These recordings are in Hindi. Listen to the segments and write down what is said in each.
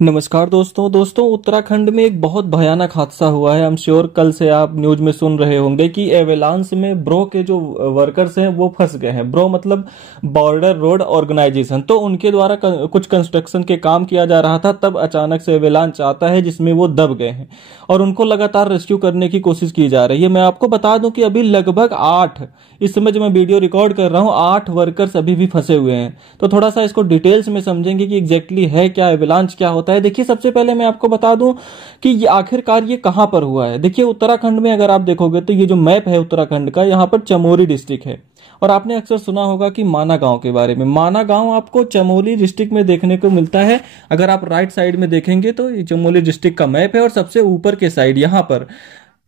नमस्कार दोस्तों उत्तराखंड में एक बहुत भयानक हादसा हुआ है। आई एम श्योर कल से आप न्यूज में सुन रहे होंगे कि एवेलांस में ब्रो के जो वर्कर्स हैं वो फंस गए हैं। ब्रो मतलब बॉर्डर रोड ऑर्गेनाइजेशन। तो उनके द्वारा कुछ कंस्ट्रक्शन के काम किया जा रहा था, तब अचानक से एवेलांच आता है जिसमें वो दब गए हैं और उनको लगातार रेस्क्यू करने की कोशिश की जा रही है। मैं आपको बता दूं कि अभी लगभग 8, इस समय जो मैं वीडियो रिकॉर्ड कर रहा हूं, 8 वर्कर्स अभी भी फंसे हुए हैं। तो थोड़ा सा इसको डिटेल्स में समझेंगे कि एग्जैक्टली है क्या, एवेलांच क्या होता है। देखिए, सबसे पहले मैं आपको बता दूं कि ये आखिरकार ये कहां पर हुआ है। देखिए, उत्तराखंड में अगर आप देखोगे तो ये जो मैप है उत्तराखंड का, यहां पर चमोली डिस्ट्रिक्ट है और आपने अक्सर सुना होगा कि माना गांव के बारे में। माना गांव आपको चमोली डिस्ट्रिक्ट में देखने को मिलता है। अगर आप राइट साइड में देखेंगे तो ये चमोली डिस्ट्रिक्ट का मैप है और सबसे ऊपर के साइड यहां पर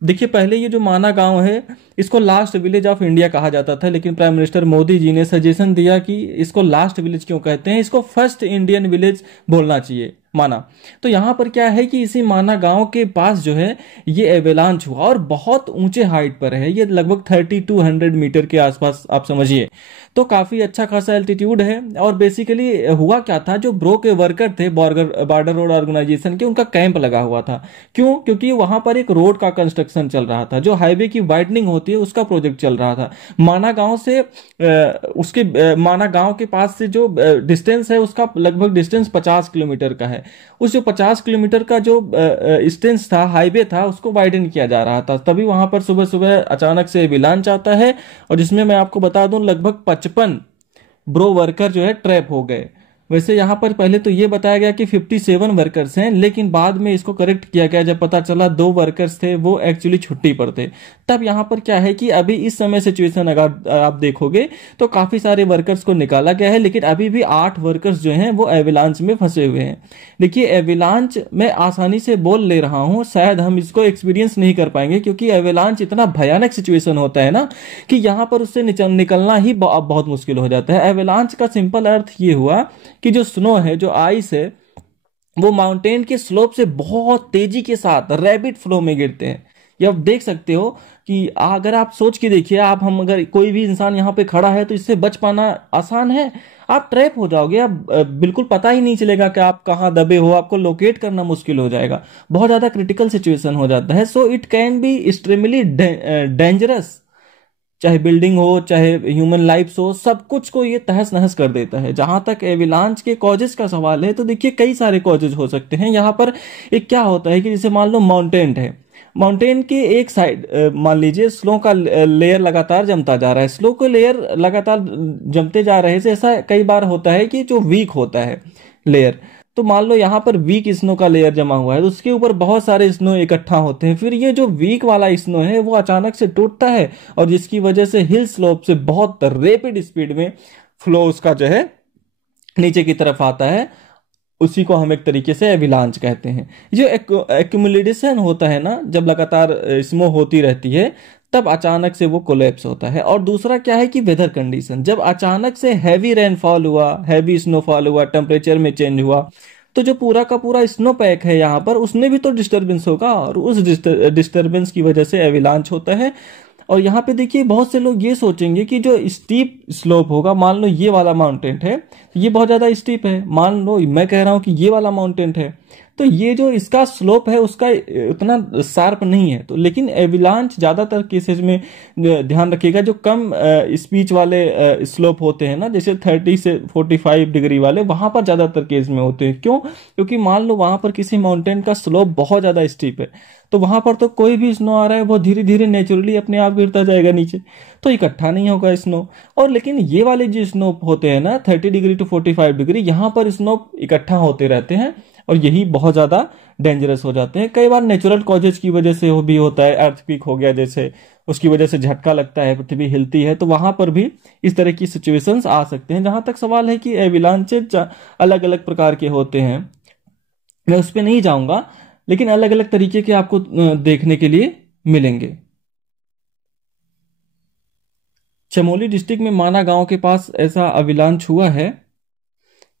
देखिए, पहले ये जो माना गांव है इसको लास्ट विलेज ऑफ इंडिया कहा जाता था, लेकिन प्राइम मिनिस्टर मोदी जी ने सजेशन दिया कि इसको लास्ट विलेज क्यों कहते हैं, इसको फर्स्ट इंडियन विलेज बोलना चाहिए माना। तो यहां पर क्या है कि इसी माना गांव के पास जो है ये एवेलांच हुआ और बहुत ऊंचे हाइट पर है। ये लगभग 3200 मीटर के आसपास आप समझिए, तो काफी अच्छा खासा एल्टीट्यूड है। और बेसिकली हुआ क्या था, जो ब्रो के वर्कर थे बॉर्डर रोड ऑर्गेनाइजेशन के, उनका कैंप लगा हुआ था। क्यों? क्योंकि वहां पर एक रोड का कंस्ट्रक्शन चल रहा था, जो हाईवे की वाइडनिंग होती है उसका प्रोजेक्ट चल रहा था। माना गांव से माना गांव के पास से जो डिस्टेंस है उसका लगभग डिस्टेंस 50 किलोमीटर का है। उस जो 50 किलोमीटर का जो डिस्टेंस था, हाईवे था, उसको वाइडन किया जा रहा था। तभी वहां पर सुबह सुबह अचानक से एवेलांच आता है और जिसमें मैं आपको बता दूं लगभग 55 ब्रो वर्कर जो है ट्रैप हो गए। वैसे यहां पर पहले तो ये बताया गया कि 57 वर्कर्स हैं, लेकिन बाद में इसको करेक्ट किया गया जब पता चला 2 वर्कर्स थे वो एक्चुअली छुट्टी पर थे। तब यहां पर क्या है कि अभी इस समय सिचुएशन अगर आप देखोगे तो काफी सारे वर्कर्स को निकाला गया है, लेकिन अभी भी 8 वर्कर्स जो हैं वो एवेलांच में फंसे हुए हैं। देखिए, एवेलांच मैं आसानी से बोल ले रहा हूं, शायद हम इसको एक्सपीरियंस नहीं कर पाएंगे क्योंकि एवेलांच इतना भयानक सिचुएशन होता है ना कि यहां पर उससे निकलना ही बहुत मुश्किल हो जाता है। एवेलांच का सिंपल अर्थ ये हुआ कि जो स्नो है, जो आइस है, वो माउंटेन के स्लोप से बहुत तेजी के साथ रैपिड फ्लो में गिरते हैं। ये आप देख सकते हो कि अगर आप सोच के देखिए, हम अगर कोई भी इंसान यहाँ पे खड़ा है तो इससे बच पाना आसान है। आप ट्रैप हो जाओगे, आप बिल्कुल पता ही नहीं चलेगा कि आप कहाँ दबे हो, आपको लोकेट करना मुश्किल हो जाएगा, बहुत ज्यादा क्रिटिकल सिचुएशन हो जाता है। So it can be extremely dangerous. चाहे बिल्डिंग हो, चाहे ह्यूमन लाइफ हो, सब कुछ को ये तहस नहस कर देता है। जहां तक एवेलांच के कॉजेज का सवाल है तो देखिए कई सारे कॉजेज हो सकते हैं। यहाँ पर एक क्या होता है कि जैसे मान लो माउंटेन है, माउंटेन के एक साइड मान लीजिए स्नो का लेयर लगातार जमता जा रहा है। स्नो के लेयर लगातार जमते जा रहे से ऐसा कई बार होता है कि जो वीक होता है लेयर, तो मान लो यहाँ पर वीक स्नो का लेयर जमा हुआ है तो उसके ऊपर बहुत सारे स्नो इकट्ठा होते हैं। फिर ये जो वीक वाला स्नो है वो अचानक से टूटता है और जिसकी वजह से हिल स्लोप से बहुत रैपिड स्पीड में फ्लो उसका जो है नीचे की तरफ आता है। उसी को हम एक तरीके से एवेलांच कहते हैं। जो एक्यूमुलेशन होता है ना, जब लगातार स्नो होती रहती है तब अचानक से वो कोलैप्स होता है। और दूसरा क्या है कि वेदर कंडीशन, जब अचानक से हैवी रेनफॉल हुआ, हैवी स्नोफॉल हुआ, टेम्परेचर में चेंज हुआ, तो जो पूरा का पूरा स्नो पैक है यहाँ पर, उसमें भी तो डिस्टर्बेंस होगा और उस डिस्टर्बेंस की वजह से एवेलांच होता है। और यहाँ पे देखिए, बहुत से लोग ये सोचेंगे कि जो स्टीप स्लोप होगा, मान लो ये वाला माउंटेन है, ये बहुत ज्यादा स्टीप है, मान लो मैं कह रहा हूं कि ये वाला माउंटेन है, तो ये जो इसका स्लोप है उसका उतना शार्प नहीं है। तो लेकिन एवेलांच ज्यादातर केसेस में ध्यान रखिएगा, जो कम स्पीच वाले स्लोप होते हैं ना, जैसे 30 से 45 डिग्री वाले, वहां पर ज्यादातर केस में होते हैं। क्यों? क्योंकि मान लो वहां पर किसी माउंटेन का स्लोप बहुत ज्यादा स्टीप है, तो वहां पर तो कोई भी स्नो आ रहा है वो धीरे धीरे नेचुरली अपने आप गिरता जाएगा नीचे, तो इकट्ठा नहीं होगा स्नो। और लेकिन ये वाले जो स्नो होते हैं ना 30 डिग्री टू 45 डिग्री, यहाँ पर स्नो इकट्ठा होते रहते हैं और यही बहुत ज्यादा डेंजरस हो जाते हैं। कई बार नेचुरल कॉजेज की वजह से भी होता है, अर्थक्वेक हो गया जैसे, उसकी वजह से झटका लगता है, पृथ्वी हिलती है, तो वहां पर भी इस तरह की सिचुएशंस आ सकते हैं। जहां तक सवाल है कि एवेलांचेज अलग अलग प्रकार के होते हैं, मैं उस पर नहीं जाऊंगा, लेकिन अलग अलग तरीके के आपको देखने के लिए मिलेंगे। चमोली डिस्ट्रिक्ट में माना गांव के पास ऐसा एवेलांच हुआ है।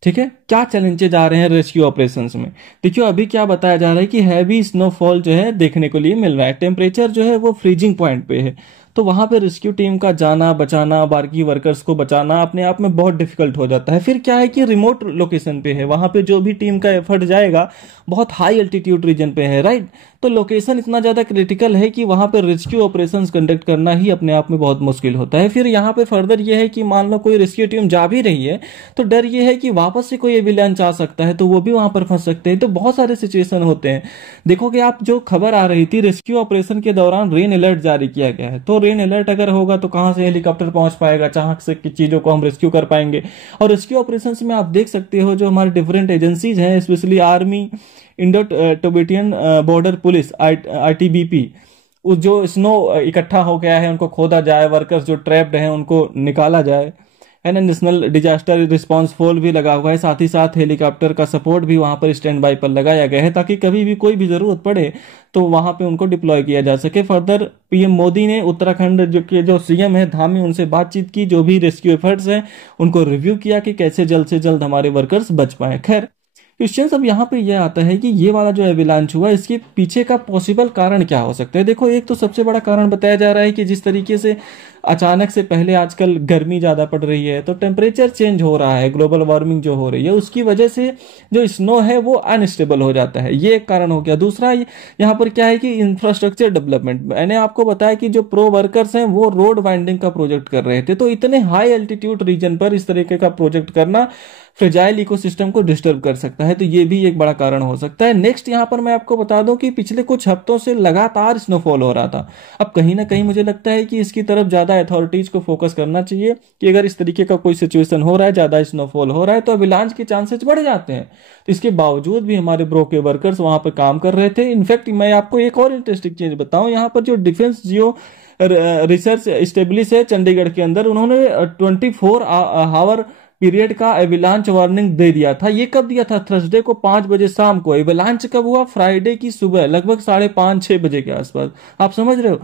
ठीक है, क्या चैलेंजेस आ रहे हैं रेस्क्यू ऑपरेशंस में? देखियो, अभी क्या बताया जा रहा है कि हैवी स्नोफॉल जो है देखने को लिए मिल रहा है, टेम्परेचर जो है वो फ्रीजिंग पॉइंट पे है। तो वहां पे रेस्क्यू टीम का जाना, बचाना, बाकी वर्कर्स को बचाना अपने आप में बहुत डिफिकल्ट हो जाता है। फिर क्या है कि रिमोट लोकेशन पे है, वहां पे जो भी टीम का एफर्ट जाएगा बहुत हाई एल्टीट्यूड रीजन पे है, राइट। तो लोकेशन इतना ज्यादा क्रिटिकल है कि वहां पे रेस्क्यू ऑपरेशंस कंडक्ट करना ही अपने आप में बहुत मुश्किल होता है। फिर यहाँ पे फर्दर ये है कि मान लो कोई रेस्क्यू टीम जा भी रही है तो डर ये है कि वापस से कोई एविलांच आ सकता है, तो वो भी वहां पर फंस सकते हैं। तो बहुत सारे सिचुएशन होते हैं। देखोगे आप, जो खबर आ रही थी रेस्क्यू ऑपरेशन के दौरान रेन अलर्ट जारी किया गया है, तो रेन अलर्ट अगर होगा तो कहां से हेलीकॉप्टर पहुंच पाएगा, कहां से चीजों को हम रेस्क्यू कर पाएंगे। और रेस्क्यू ऑपरेशन में आप देख सकते हो जो हमारे डिफरेंट एजेंसीज हैं, specially army, Indo Tibetan border police, ITBP, उस जो स्नो इकट्ठा हो गया है उनको खोदा जाए, वर्कर्स जो ट्रैप्ड हैं उनको निकाला जाए, है ना। नेशनल डिजास्टर रिस्पांस फोर्स भी लगा हुआ है, साथ ही साथ हेलीकॉप्टर का सपोर्ट भी वहां पर स्टैंड बाय पर लगाया गया है, ताकि कभी भी कोई भी जरूरत पड़े तो वहां पे उनको डिप्लॉय किया जा सके। फर्दर पीएम मोदी ने उत्तराखंड जो सीएम है धामी, उनसे बातचीत की, जो भी रेस्क्यू एफर्ट्स हैं उनको रिव्यू किया कि कैसे जल्द से जल्द हमारे वर्कर्स बच पाए। खैर क्वेश्चन अब यहाँ पे यह आता है कि ये वाला जो एविलांच हुआ इसके पीछे का पॉसिबल कारण क्या हो सकता है। देखो, एक तो सबसे बड़ा कारण बताया जा रहा है कि जिस तरीके से अचानक से पहले आजकल गर्मी ज्यादा पड़ रही है, तो टेम्परेचर चेंज हो रहा है, ग्लोबल वार्मिंग जो हो रही है उसकी वजह से जो स्नो है वो अनस्टेबल हो जाता है, ये एक कारण हो गया। दूसरा यहाँ पर क्या है कि इंफ्रास्ट्रक्चर डेवलपमेंट, मैंने आपको बताया कि जो प्रो वर्कर्स हैं वो रोड वाइंडिंग का प्रोजेक्ट कर रहे थे, तो इतने हाई एल्टीट्यूड रीजन पर इस तरीके का प्रोजेक्ट करना फ्रेजाइल इकोसिस्टम को डिस्टर्ब कर सकता है, तो ये भी एक बड़ा कारण हो सकता है। नेक्स्ट यहाँ पर मैं आपको बता दूं कि पिछले कुछ हफ्तों से लगातार स्नोफॉल हो रहा था। अब कहीं ना कहीं मुझे लगता है कि इसकी तरफ ज्यादा अथॉरिटीज को फोकस करना चाहिए कि अगर इस तरीके का कोई सिचुएशन हो रहा है, ज्यादा स्नोफॉल हो रहा है, तो अविलांच के चांसेस बढ़ जाते हैं। तो इसके बावजूद भी हमारे ब्रो के वर्कर्स वहां पर काम कर रहे थे। इनफैक्ट मैं आपको एक और इंटरेस्टिंग चीज बताऊं, यहाँ पर जो डिफेंस जियो रिसर्च स्टेब्लिश है चंडीगढ़ के अंदर, उन्होंने 24 आवर पीरियड का एविलांच वार्निंग दे दिया था। ये कब दिया था? थर्सडे को 5 बजे शाम को। एविलांच कब हुआ? फ्राइडे की सुबह लगभग 5:30-6 बजे के आसपास। आप समझ रहे हो,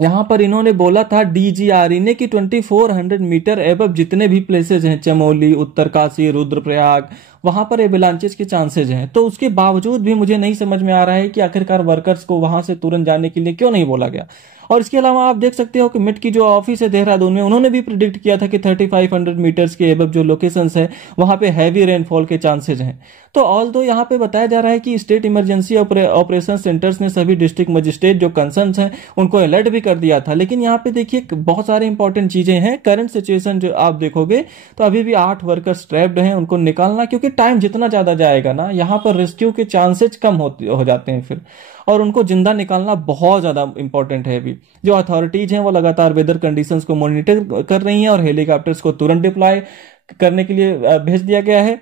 यहां पर इन्होंने बोला था डीजीआरई ने कि 2400 मीटर एबव जितने भी प्लेसेज हैं, चमोली, उत्तरकाशी, रुद्रप्रयाग, वहां पर एविलांचेस के चांसेज हैं। तो उसके बावजूद भी मुझे नहीं समझ में आ रहा है कि आखिरकार वर्कर्स को वहां से तुरंत जाने के लिए क्यों नहीं बोला गया। और इसके अलावा आप देख सकते हो कि मिट की जो ऑफिस है देहरादून में, उन्होंने भी प्रिडिक्ट किया था कि 3500 मीटर्स के एबव जो लोकेशंस है वहां पे हैवी रेनफॉल के चांसेज हैं। तो ऑल दो यहाँ पे बताया जा रहा है कि स्टेट इमरजेंसी ऑपरेशन सेंटर्स ने सभी डिस्ट्रिक्ट मजिस्ट्रेट जो कंसर्न हैं उनको अलर्ट भी कर दिया था। लेकिन यहाँ पे देखिए बहुत सारी इंपॉर्टेंट चीजें हैं। करंट सिचुएशन जो आप देखोगे तो अभी भी 8 वर्कर्स ट्रैप्ड हैं, उनको निकालना, क्योंकि टाइम जितना ज्यादा जाएगा ना यहाँ पर रेस्क्यू के चांसेज कम हो जाते हैं फिर, और उनको जिंदा निकालना बहुत ज्यादा इंपॉर्टेंट है। अभी जो अथॉरिटीज हैं वो लगातार वेदर कंडीशंस को मॉनिटर कर रही हैं और हेलीकॉप्टर्स को तुरंत डिप्लॉय करने के लिए भेज दिया गया है।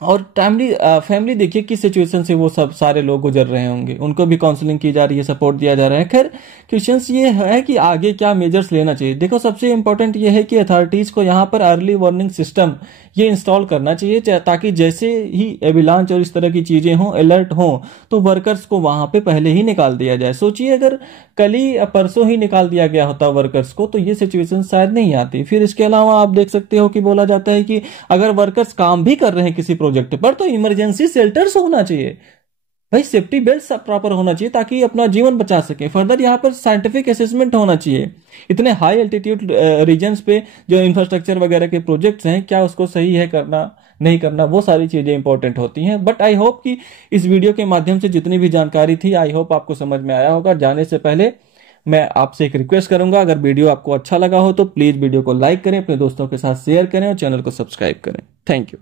और फैमिली देखिए किस सिचुएशन से वो सब सारे लोग गुजर रहे होंगे, उनको भी काउंसलिंग की जा रही है, सपोर्ट दिया जा रहा है। खैर क्वेश्चन ये है कि आगे क्या मेजर्स लेना चाहिए। देखो सबसे इंपॉर्टेंट ये है कि अथॉरिटीज को यहाँ पर अर्ली वार्निंग सिस्टम ये इंस्टॉल करना चाहिए, ताकि जैसे ही एविलांच और इस तरह की चीजें हों, अलर्ट हों, तो वर्कर्स को वहां पे पहले ही निकाल दिया जाए। सोचिए अगर कल ही परसों ही निकाल दिया गया होता वर्कर्स को तो ये सिचुएशन शायद नहीं आती। फिर इसके अलावा आप देख सकते हो कि बोला जाता है कि अगर वर्कर्स काम भी कर रहे हैं किसी प्रोजेक्ट पर तो इमरजेंसी शेल्टर्स होना चाहिए भाई, सेफ्टी बेल्ट प्रॉपर होना चाहिए ताकि अपना जीवन बचा सके। फर्दर यहाँ पर साइंटिफिक असेसमेंट होना चाहिए। इतने हाई एल्टीट्यूड रीजन्स पे जो इंफ्रास्ट्रक्चर वगैरह के प्रोजेक्ट्स हैं, क्या उसको सही है करना, नहीं करना, वो सारी चीजें इंपॉर्टेंट होती हैं। बट आई होप कि इस वीडियो के माध्यम से जितनी भी जानकारी थी, आई होप आपको समझ में आया होगा। जाने से पहले मैं आपसे एक रिक्वेस्ट करूंगा, अगर वीडियो आपको अच्छा लगा हो तो प्लीज वीडियो को लाइक करें, अपने दोस्तों के साथ शेयर करें और चैनल को सब्सक्राइब करें। Thank you.